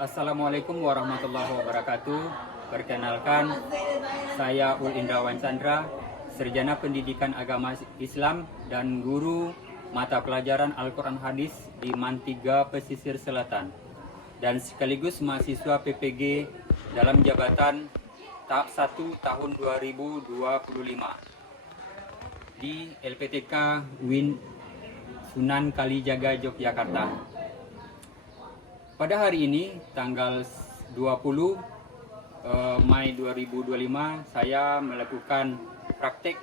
Assalamualaikum warahmatullahi wabarakatuh. Perkenalkan, saya Ul Indrawan Chandra, Sarjana Pendidikan Agama Islam dan guru mata pelajaran Al-Quran Hadis di MAN 3 Pesisir Selatan, dan sekaligus mahasiswa PPG dalam jabatan tahap 1 tahun 2025 di LPTK UIN Sunan Kalijaga, Yogyakarta. Pada hari ini, tanggal 20 Mei 2025, saya melakukan praktek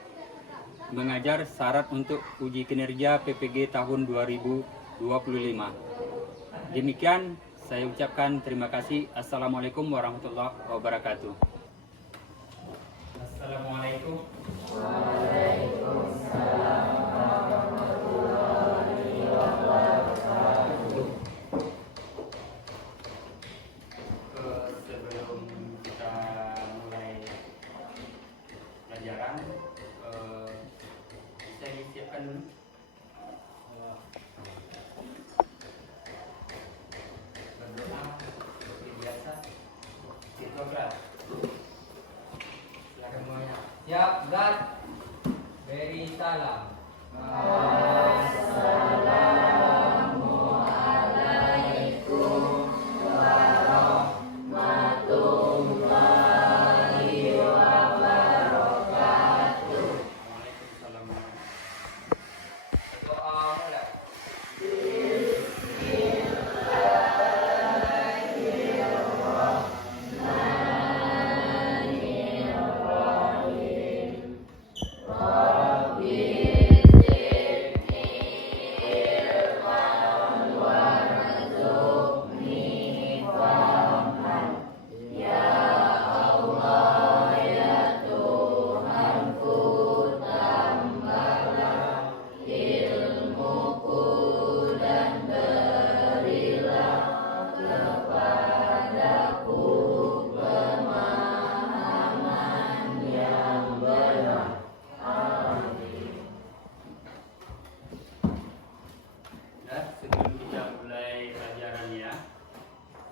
mengajar syarat untuk uji kinerja PPG tahun 2025. Demikian, saya ucapkan terima kasih. Assalamualaikum warahmatullahi wabarakatuh. Assalamualaikum. Sebelum kita mulai pelajaran, saya disiapkan dulu. Berdoa seperti biasa. Silakan. Silakan semuanya. Siap, Zat. Beri salam. Sebelum kita mulai pelajarannya,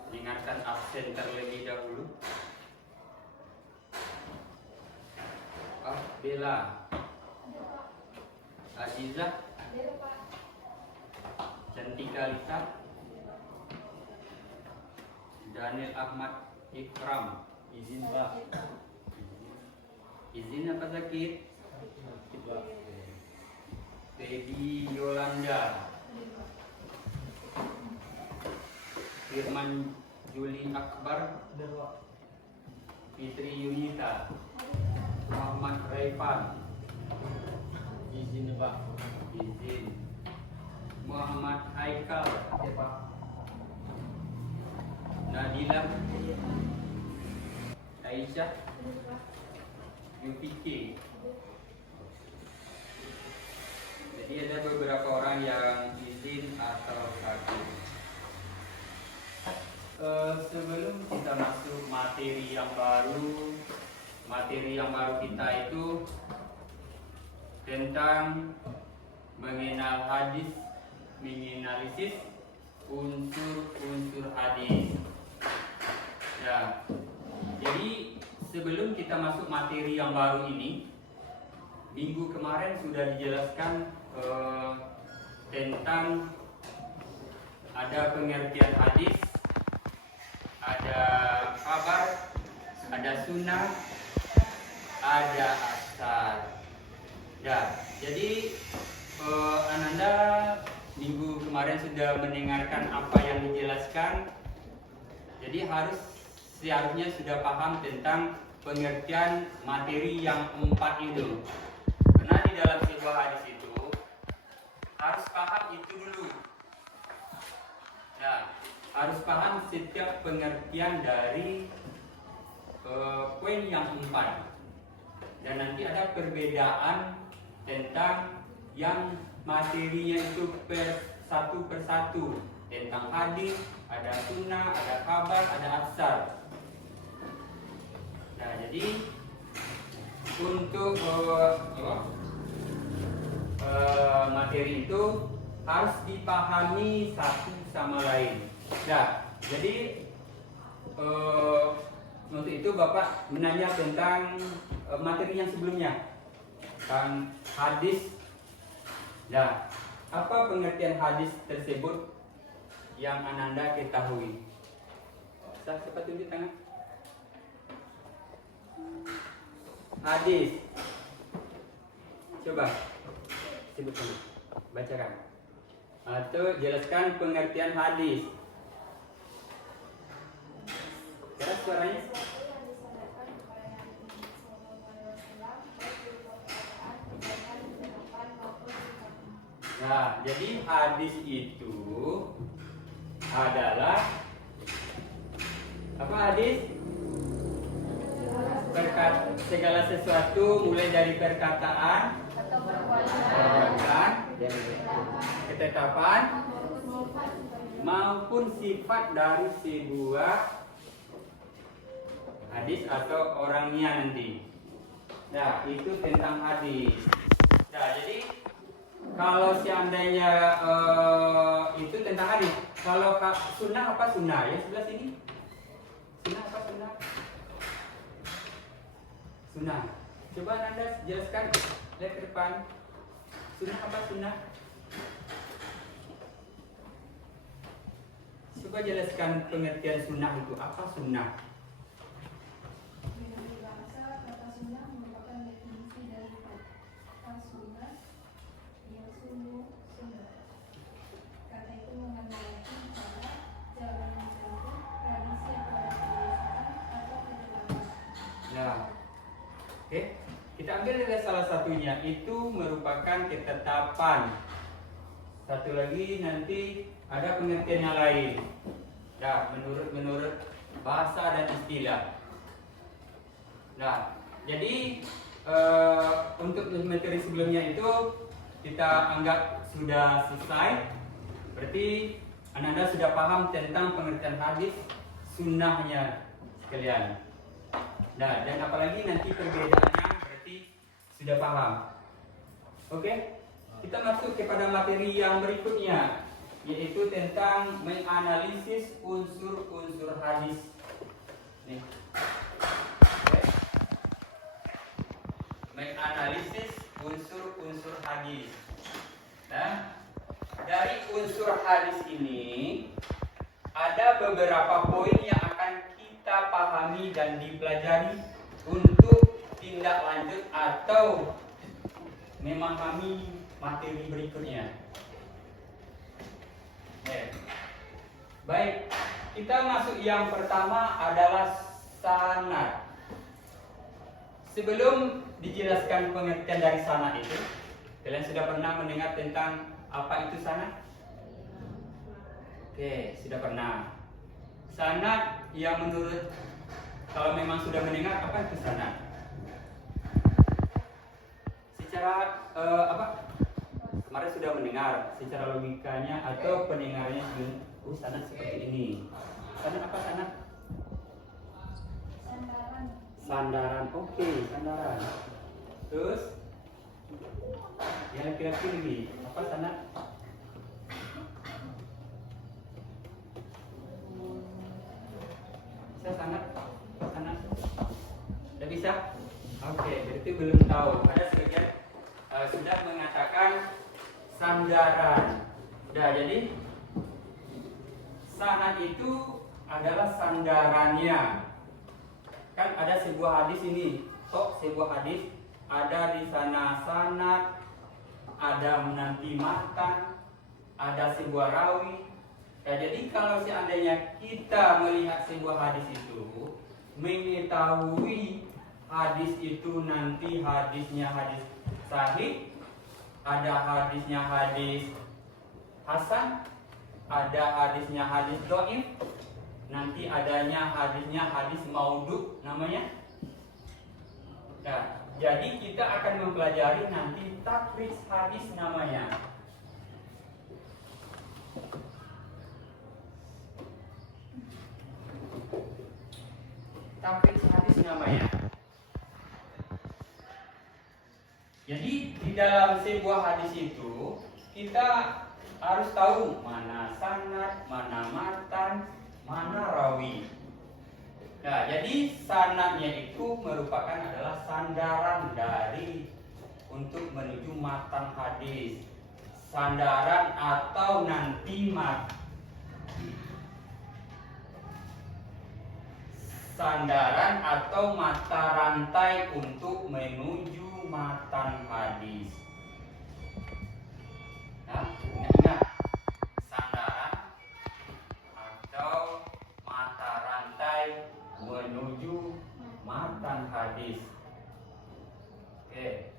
dengarkan absen terlebih dahulu. Bella, Azizah, Cantika Lisa, Daniel Ahmad Ikram. Izin Pak. Izin apa sakit? Baby Yolanda, Firman Juli Akbar, Fitri Yunita, Muhammad Raifan. Izin Pak. Izin. Muhammad Haikal. Pak. Nadila, Aisyah, Yufiki. Jadi ada beberapa orang yang izin atau sakit. Sebelum kita masuk materi yang baru kita itu tentang mengenal hadis, menganalisis unsur-unsur hadis. Ya, jadi sebelum kita masuk materi yang baru ini, minggu kemarin sudah dijelaskan tentang ada pengertian hadis, ada kabar, ada sunnah, ada asar. Ya, jadi Ananda minggu kemarin sudah mendengarkan apa yang dijelaskan. Jadi seharusnya sudah paham tentang pengertian materi yang 4 itu. Karena di dalam sebuah hadis itu harus paham itu dulu. Nah, harus paham setiap pengertian dari poin yang 4. Dan nanti ada perbedaan tentang yang materinya itu satu persatu. Tentang hadis, ada sunnah, ada kabar, ada asar. Nah, jadi untuk materi itu harus dipahami satu sama lain. Nah, jadi untuk itu Bapak menanya tentang materi yang sebelumnya, kan hadis. Nah, apa pengertian hadis tersebut yang Ananda ketahui? Saya cepat tunjuk tangan. Hadis. Coba sebutkan, bacakan. Atau jelaskan pengertian hadis. Keras suaranya. Nah, jadi hadis itu adalah apa hadis? Segala sesuatu mulai dari perkataan, ketetapan maupun sifat dari sebuah hadis atau orangnya nanti. Nah, itu tentang hadis. Nah, jadi kalau seandainya itu tentang hadis. Kalau sunnah apa sunnah? Ya sebelah sini. Sunnah apa sunnah? Sunnah. Coba Anda jelaskan. Lihat ke depan. Sunnah apa sunnah? Coba jelaskan pengertian sunnah itu. Apa sunnah? Dari bahasa, kata sunnah merupakan definisi dari kata sunnah yang sungguh sunnah. Kata itu mengandalkan cara, jalan yang cantik, tradisi atau kebiasaan atau ketetapan. Nah, oke. Kita ambil dari salah satunya, itu merupakan ketetapan. Satu lagi nanti ada pengertian yang lain. Nah, menurut bahasa dan istilah. Nah, jadi untuk materi sebelumnya itu kita anggap sudah selesai. Berarti Anda sudah paham tentang pengertian hadis, sunnahnya sekalian. Nah, dan apalagi nanti perbedaannya berarti sudah paham. Oke, kita masuk kepada materi yang berikutnya, yaitu tentang menganalisis unsur-unsur hadis. Nih. Oke. Menganalisis unsur-unsur hadis. Nah, dari unsur hadis ini ada beberapa poin yang akan kita pahami dan dipelajari untuk tindak lanjut atau memahami materi berikutnya. Baik, kita masuk yang pertama adalah sanad. Sebelum dijelaskan pengertian dari sanad itu, kalian sudah pernah mendengar tentang apa itu sanad? Oke, sudah pernah. Sanad yang menurut, kalau memang sudah mendengar, apa itu sanad? Secara apa? Kemarin sudah mendengar, secara logikanya atau pendengarnya sanad seperti ini. Sanad apa sanad? Sandaran. Sandaran, oke, sandaran. Terus yang laki-laki lagi, apa sanad? Sanad? Tidak bisa? Oke, berarti belum tahu. Ada sebagian sudah mengatakan sandaran. Nah, jadi sanad itu adalah sandarannya. Kan ada sebuah hadis ini, sebuah hadis ada di sana sanad, ada menanti matan, ada sebuah rawi. Nah, jadi kalau seandainya kita melihat sebuah hadis itu, mengetahui hadis itu nanti hadisnya hadis sahih, ada hadisnya hadis hasan, ada hadisnya hadis dhaif, nanti adanya hadisnya hadis maudhu namanya. Nah, jadi kita akan mempelajari nanti takrij hadis namanya. Takrij hadis namanya. Jadi di dalam sebuah hadis itu kita harus tahu mana sanad, mana matan, mana rawi. Nah, jadi sanadnya itu merupakan adalah sandaran dari untuk menuju matan hadis. Sandaran atau nanti sandaran atau mata rantai untuk menuju matan hadis. Nah, ingat sandaran atau mata rantai menuju matan hadis. Oke,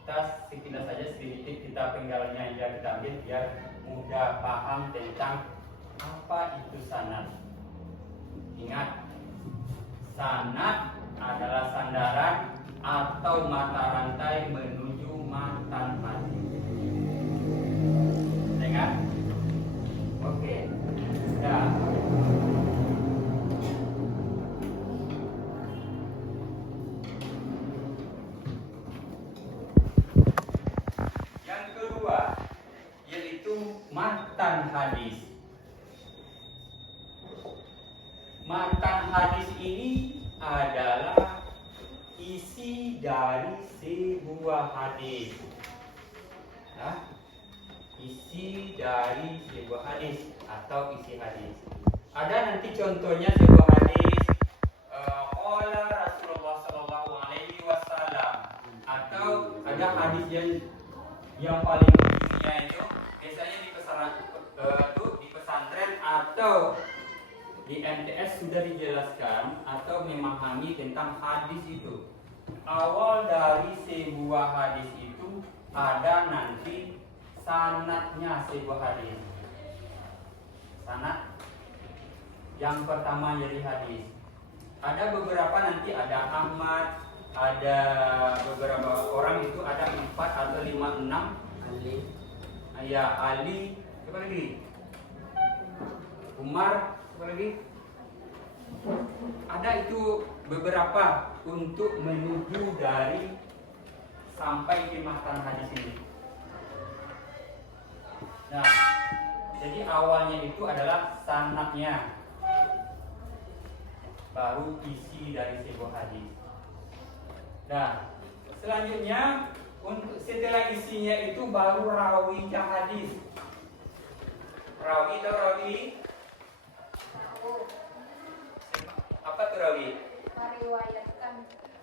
kita sekilas saja sedikit kita penggalanya aja kita ambil biar mudah paham tentang apa itu sanad. Ingat, sanad adalah sandaran atau mata rantai menuju matan hadis. Ingat? Oke. Nah, yang kedua yaitu matan hadis. Matan hadis ini adalah isi dari sebuah hadis. Nah, isi dari sebuah hadis atau isi hadis. Ada nanti contohnya sebuah hadis qala Rasulullah sallallahu alaihi wasallam, atau ada hadis yang paling ujungnya itu biasanya di pesantren atau di MTS sudah dijelaskan atau memahami tentang hadis itu. Awal dari sebuah hadis itu ada nanti sanadnya sebuah hadis. Sanad yang pertama jadi hadis. Ada beberapa nanti ada Ahmad, ada beberapa orang itu ada 4 atau 5, 6 Ali. Ya, Ali, siapa lagi? Umar, siapa lagi? Ada itu beberapa untuk menuju dari sampai ke matan hadis ini. Nah, jadi awalnya itu adalah sanadnya, baru isi dari sebuah hadis. Nah, selanjutnya untuk setelah isinya itu baru rawi hadis. Rawi atau rawi? Apa tuh rawi? Meriwayatkan.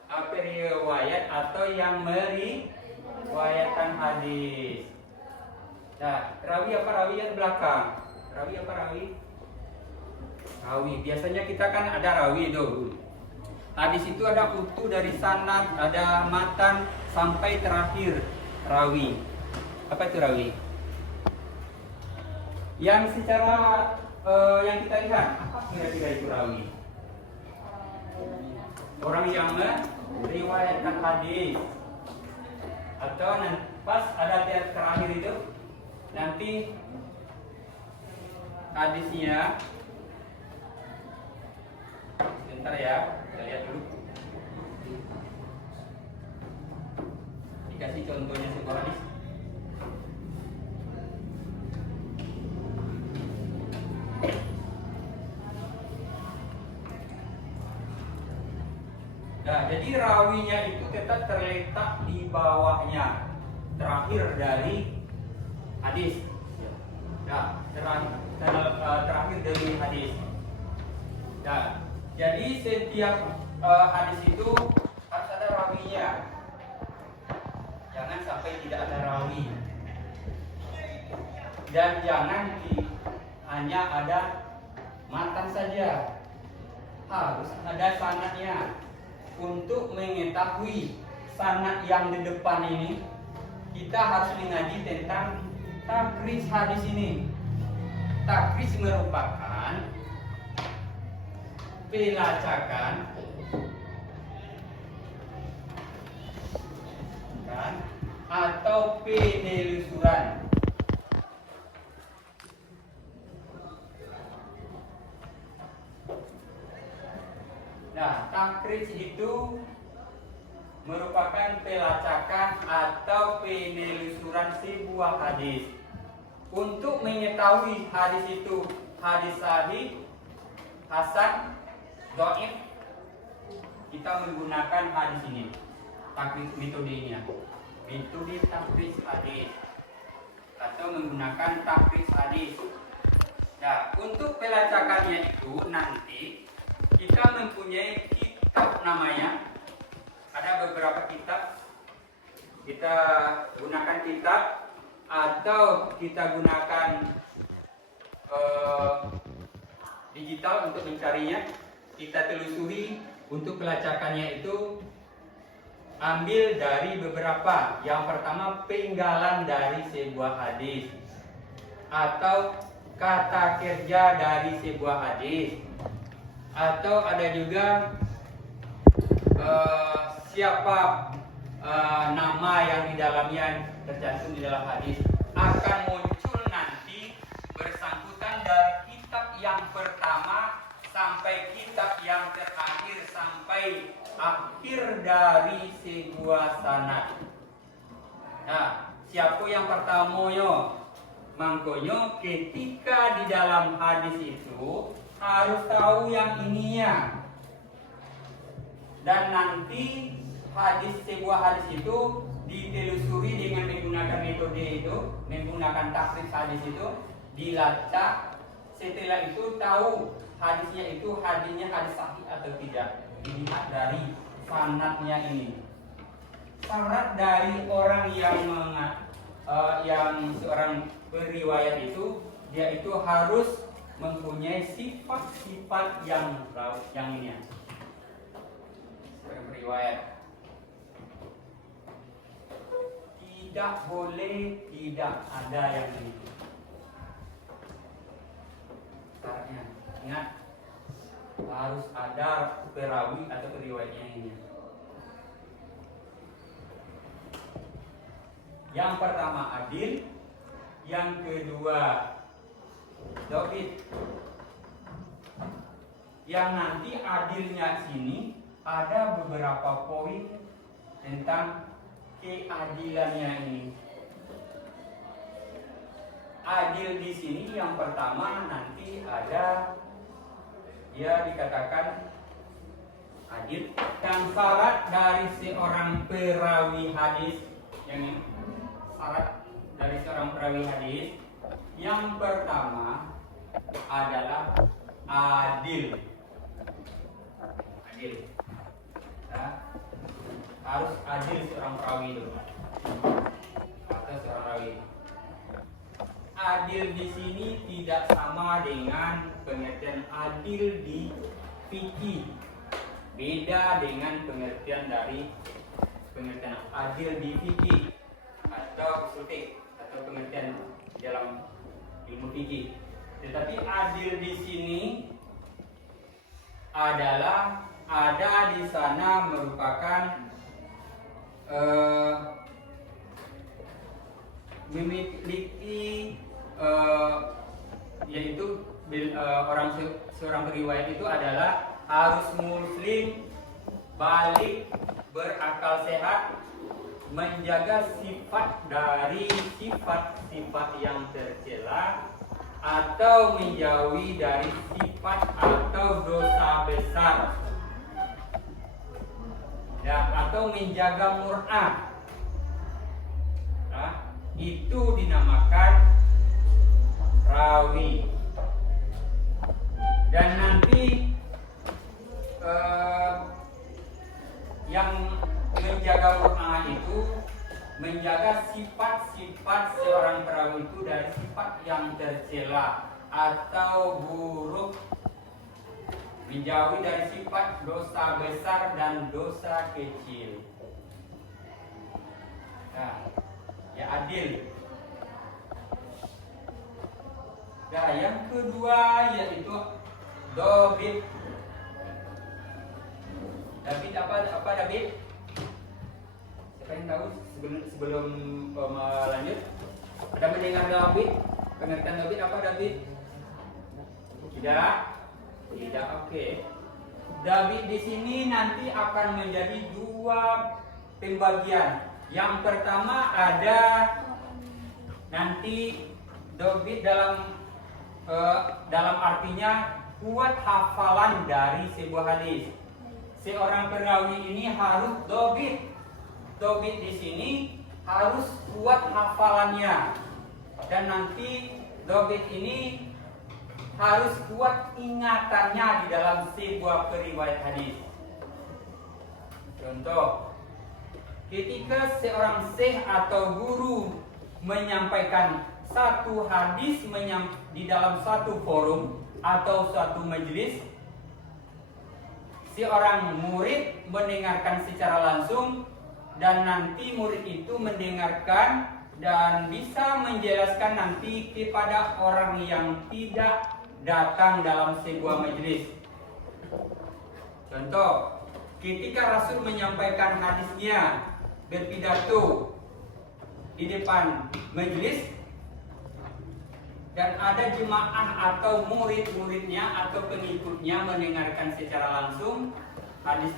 Apa riwayat atau yang meriwayatkan hadis. Nah, rawi apa? Rawi yang belakang. Rawi apa rawi? Rawi. Biasanya kita kan ada rawi itu. Hadis itu ada utuh dari sanad, ada matan sampai terakhir rawi. Apa itu rawi? Yang secara yang kita lihat, apa kira-kira itu rawi? Orang yang meriwayatkan hadis. Atau pas ada terakhir itu nanti hadisnya, sebentar ya, kita lihat dulu. Dikasih contohnya sebuah hadis. Nah, jadi rawinya itu tetap terletak di bawahnya, terakhir dari hadis. Nah, terakhir dari hadis. Nah, jadi setiap hadis itu harus ada rawinya. Jangan sampai tidak ada rawi. Dan jangan hanya ada matan saja. Harus ada sanadnya. Untuk mengetahui sanad yang di depan ini, kita harus mengaji tentang takrij hadis ini. Takrij merupakan pelacakan kan, atau penelusuran. Nah, takrij itu merupakan pelacakan atau penelusuran sebuah hadis untuk mengetahui hadis itu hadis sahih, hasan, dhaif, kita menggunakan hadis ini, metodenya, metode takris hadis atau menggunakan takris hadis. Nah, untuk pelacakannya itu nanti kita mempunyai kitab namanya, ada beberapa kitab, kita gunakan kitab atau kita gunakan digital untuk mencarinya. Kita telusuri untuk pelacakannya itu ambil dari beberapa. Yang pertama, penggalan dari sebuah hadis atau kata kerja dari sebuah hadis, atau ada juga siapa nama yang di dalamnya tercantum di dalam hadis. Akan muncul nanti bersangkutan dari kitab yang pertama sampai kitab yang terakhir, sampai akhir dari sebuah sanad. Nah, siapa yang pertama yo? Mangkonyo ketika di dalam hadis itu harus tahu yang ininya. Dan nanti sebuah hadis itu ditelusuri dengan menggunakan metode itu, menggunakan takris hadis itu, dilacak. Setelah itu tahu hadisnya itu hadis sahih atau tidak. Dilihat dari sanadnya ini. Syarat dari orang yang seorang periwayat itu, dia itu harus mempunyai sifat-sifat yang ini ya. Seorang periwayat tidak boleh tidak ada yang ini. Syaratnya, ingat, harus ada perawi atau periwayatnya ini. Yang pertama adil, yang kedua dhabit. Yang nanti adilnya sini ada beberapa poin tentang keadilannya ini. Adil di sini yang pertama nanti ada, dia dikatakan adil. Yang syarat dari seorang perawi hadis, yang ini syarat dari seorang perawi hadis yang pertama adalah adil. Adil. Nah, harus adil seorang perawi itu atau seorang perawi. Adil di sini tidak sama dengan pengertian adil di fikih. Beda dengan pengertian adil di fikih atau usul fiqh atau pengertian dalam ilmu fikih. Tetapi adil di sini adalah ada di sana merupakan memiliki yaitu seorang periwayat itu adalah harus muslim, balik, berakal sehat, menjaga sifat dari sifat-sifat yang tercela, atau menjauhi dari sifat atau dosa besar, ya, atau menjaga mur'ah. Nah, itu dinamakan rawi. Dan nanti yang menjaga mur'ah itu menjaga sifat-sifat seorang perawi itu dari sifat yang tercela atau buruk, menjauhi dari sifat dosa besar dan dosa kecil. Nah, ya adil. Nah, yang kedua yaitu dhabit. Dhabit apa dhabit? Siapa yang tahu sebelum lanjut? Ada mendengar dhabit? Pengertian dhabit apa dhabit? Tidak, oke. Dhabit di sini nanti akan menjadi dua pembagian. Yang pertama ada nanti dhabit dalam artinya kuat hafalan dari sebuah hadis. seorang perawi ini harus dobit. Dobit di sini harus kuat hafalannya. Dan nanti dobit ini harus kuat ingatannya di dalam sebuah periwayat hadis. Contoh, ketika seorang syekh atau guru menyampaikan satu hadis di dalam satu forum atau suatu majelis, seorang murid mendengarkan secara langsung dan nanti murid itu mendengarkan dan bisa menjelaskan nanti kepada orang yang tidak datang dalam sebuah majelis. Contoh, ketika Rasul menyampaikan hadisnya berpidato di depan majelis dan ada jemaah atau murid-muridnya atau pengikutnya mendengarkan secara langsung hadis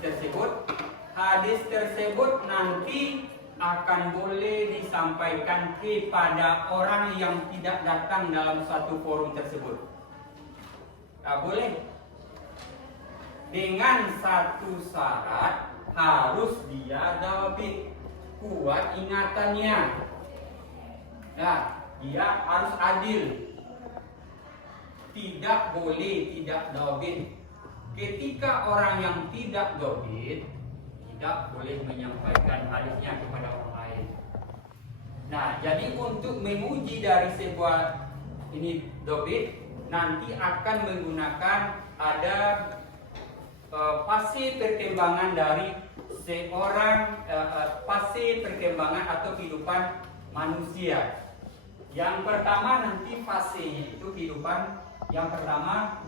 tersebut nanti akan boleh disampaikan kepada orang yang tidak datang dalam suatu forum tersebut. Tak boleh. Dengan satu syarat, harus dia dabit, kuat ingatannya. Nah, dia harus adil. Tidak boleh tidak dabit. Ketika orang yang tidak dabit, tidak boleh menyampaikan hadisnya kepada orang lain. Nah, jadi untuk menguji dari sebuah ini dobit, nanti akan menggunakan ada fase perkembangan dari seorang fase perkembangan atau kehidupan manusia. Yang pertama nanti fasenya itu kehidupan yang pertama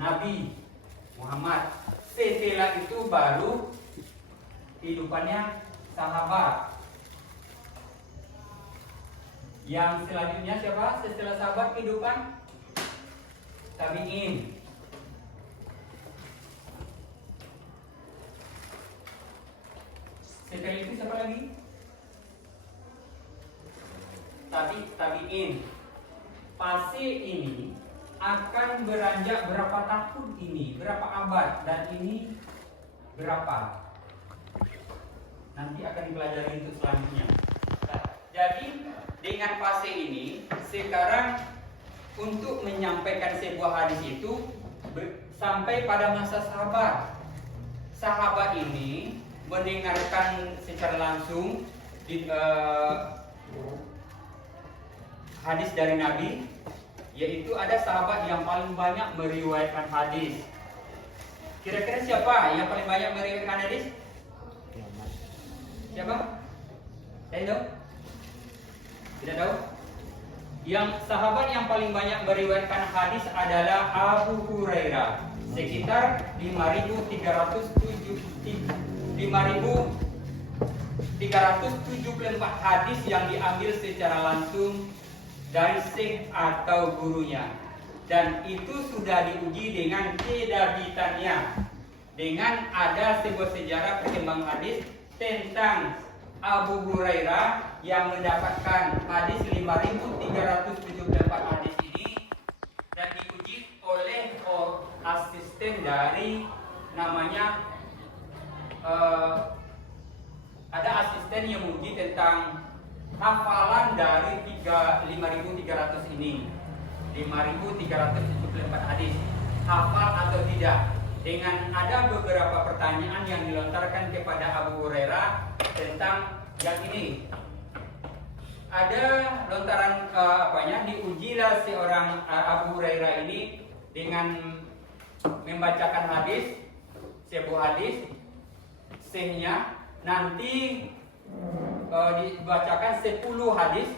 Nabi Muhammad. Setelah itu baru kehidupannya sahabat. Yang selanjutnya siapa? Setelah sahabat kehidupan tabi'in. Setelah itu siapa lagi? Tabi'in. Fase ini akan beranjak berapa tahun ini, berapa abad, dan ini berapa. Nanti akan dipelajari untuk selanjutnya. Nah, jadi dengan fase ini sekarang untuk menyampaikan sebuah hadis itu sampai pada masa sahabat. Sahabat ini mendengarkan secara langsung hadis dari Nabi, yaitu ada sahabat yang paling banyak meriwayatkan hadis. Kira-kira siapa yang paling banyak meriwayatkan hadis? Siapa? Saya tahu? Tidak tahu? Yang sahabat yang paling banyak meriwayatkan hadis adalah Abu Hurairah, sekitar 5.374 hadis yang diambil secara langsung dari syekh atau gurunya, dan itu sudah diuji dengan kedabitannya. Dengan ada sebuah sejarah perkembangan hadis tentang Abu Hurairah yang mendapatkan hadis 5.374 hadis ini, dan diuji oleh asisten dari namanya ada asisten yang menguji tentang hafalan dari 5.300 ini, 5.374 hadis, hafal atau tidak. Dengan ada beberapa pertanyaan yang dilontarkan kepada Abu Hurairah tentang yang ini. Ada lontaran diujilah seorang Abu Hurairah ini dengan membacakan hadis, sebuah hadis, sehingga nanti dibacakan 10 hadis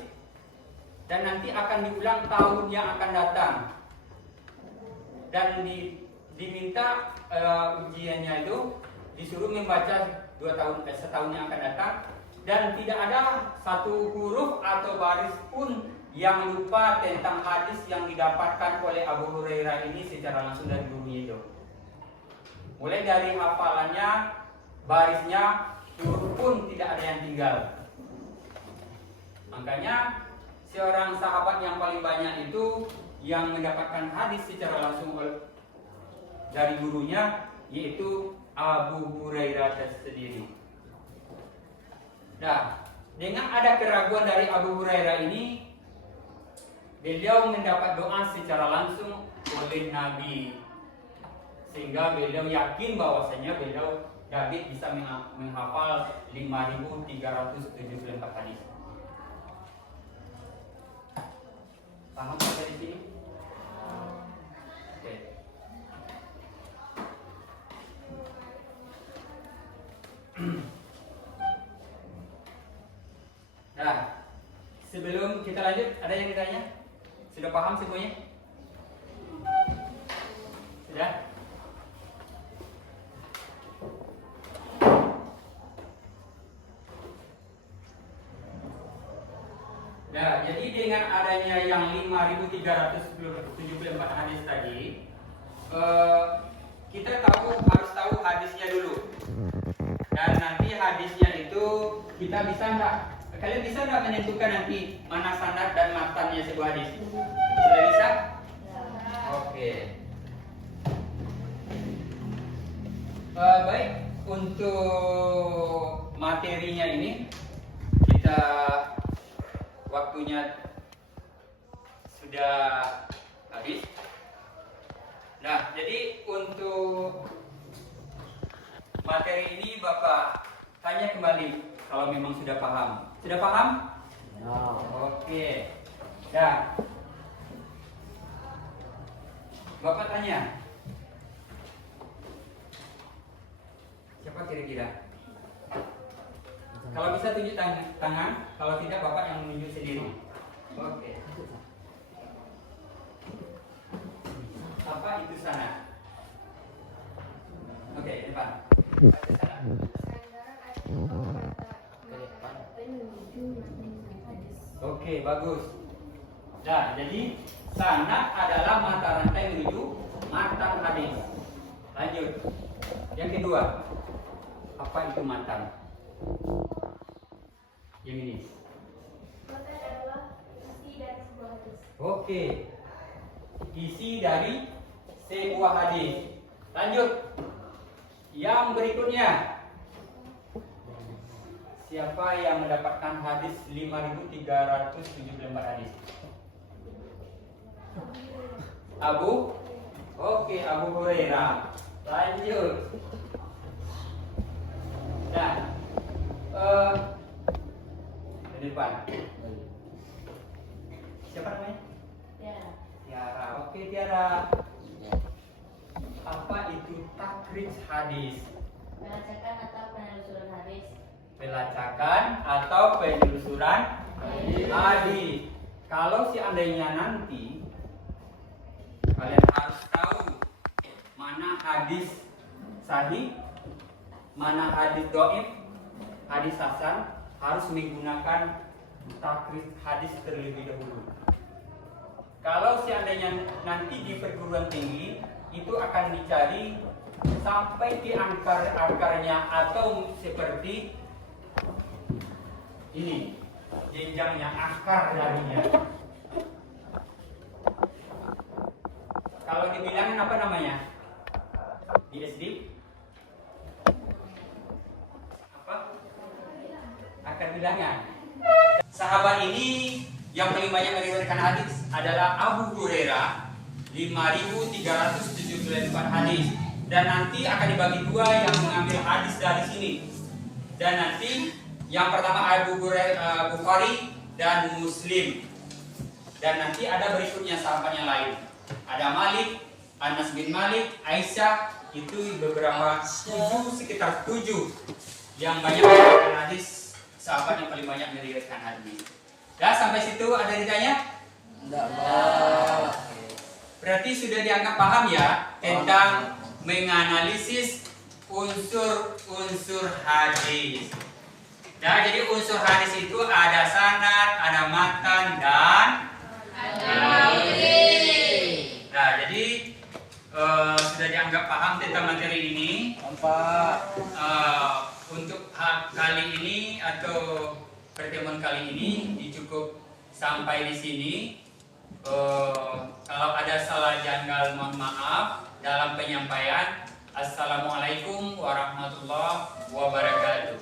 dan nanti akan diulang tahun yang akan datang, dan diminta ujiannya itu disuruh membaca setahun yang akan datang, dan tidak ada satu huruf atau baris pun yang lupa tentang hadis yang didapatkan oleh Abu Hurairah ini secara langsung dari gurunya itu. Mulai dari hafalannya, barisnya, huruf pun tidak ada yang tinggal. Makanya seorang sahabat yang paling banyak itu yang mendapatkan hadis secara langsung dari gurunya, yaitu Abu Hurairah sendiri. Nah, dengan ada keraguan dari Abu Hurairah ini, beliau mendapat doa secara langsung oleh Nabi, sehingga beliau yakin bahwasanya beliau David bisa menghafal 5.374 hadis. Paham sampai di sini? Oke. Nah, sebelum kita lanjut, ada yang ditanya? Sudah paham semuanya? Sudah? Nah, jadi dengan adanya yang 5.374 hadis tadi, kita harus tahu hadisnya dulu. Dan nanti hadisnya itu kita bisa enggak? Kalian bisa enggak menentukan nanti mana sanad dan matannya sebuah hadis? Sudah bisa? Oke. Baik, untuk materinya ini kita waktunya sudah habis. Nah, jadi untuk materi ini Bapak tanya kembali kalau memang sudah paham. Sudah paham? No. Oke. Nah, Bapak tanya. Siapa kira-kira? Kalau bisa tunjuk tangan, kalau tidak Bapak yang menunjuk sendiri. Oke. Apa itu sana? Oke, depan. Oke, bagus. Nah, jadi sanad adalah mata rantai menuju matan hadis. Lanjut. Yang kedua, apa itu matan? Yang ini. Matan adalah isi dari sebuah hadis. Oke. Isi dari sebuah hadis. Lanjut. Yang berikutnya. Siapa yang mendapatkan hadis 5.374 hadis? Abu? Oke, Abu Hurairah. Lanjut. Nah, di depan. Siapa namanya? Tiara. Tiara. Oke, Tiara. Apa itu takrij hadis? Pelacakan atau penelusuran hadis. Pelacakan atau penelusuran hadis. Kalau seandainya nanti kalian harus tahu mana hadis sahih, mana hadis dhaif, hadis hasan, harus menggunakan takrij hadis terlebih dahulu. Kalau seandainya nanti di perguruan tinggi itu akan dicari sampai di akar-akarnya atau seperti ini jenjangnya, akar darinya. Kalau dibilangin apa namanya di SD? Apa? Akar bilangan. Sahabat ini yang paling banyak meriwayatkan hadis adalah Abu Hurairah, 5.374 hadis. Dan nanti akan dibagi dua yang mengambil hadis dari sini. Dan nanti yang pertama Abu Hurairah, Bukhari dan Muslim. Dan nanti ada berikutnya sahabat yang lain. Ada Malik, Anas bin Malik, Aisyah, itu beberapa sekitar 7 yang banyak meriwayatkan hadis, sahabat yang paling banyak meriwayatkan hadis. Ya, sampai situ ada ditanya? Enggak. Berarti sudah dianggap paham ya tentang menganalisis unsur-unsur hadis. Nah, jadi unsur hadis itu ada sanad, ada matan, dan rawi. Nah, jadi sudah dianggap paham tentang materi ini. Untuk kali ini atau pertemuan kali ini cukup sampai di sini. Kalau mohon maaf dalam penyampaian. Assalamualaikum warahmatullahi wabarakatuh.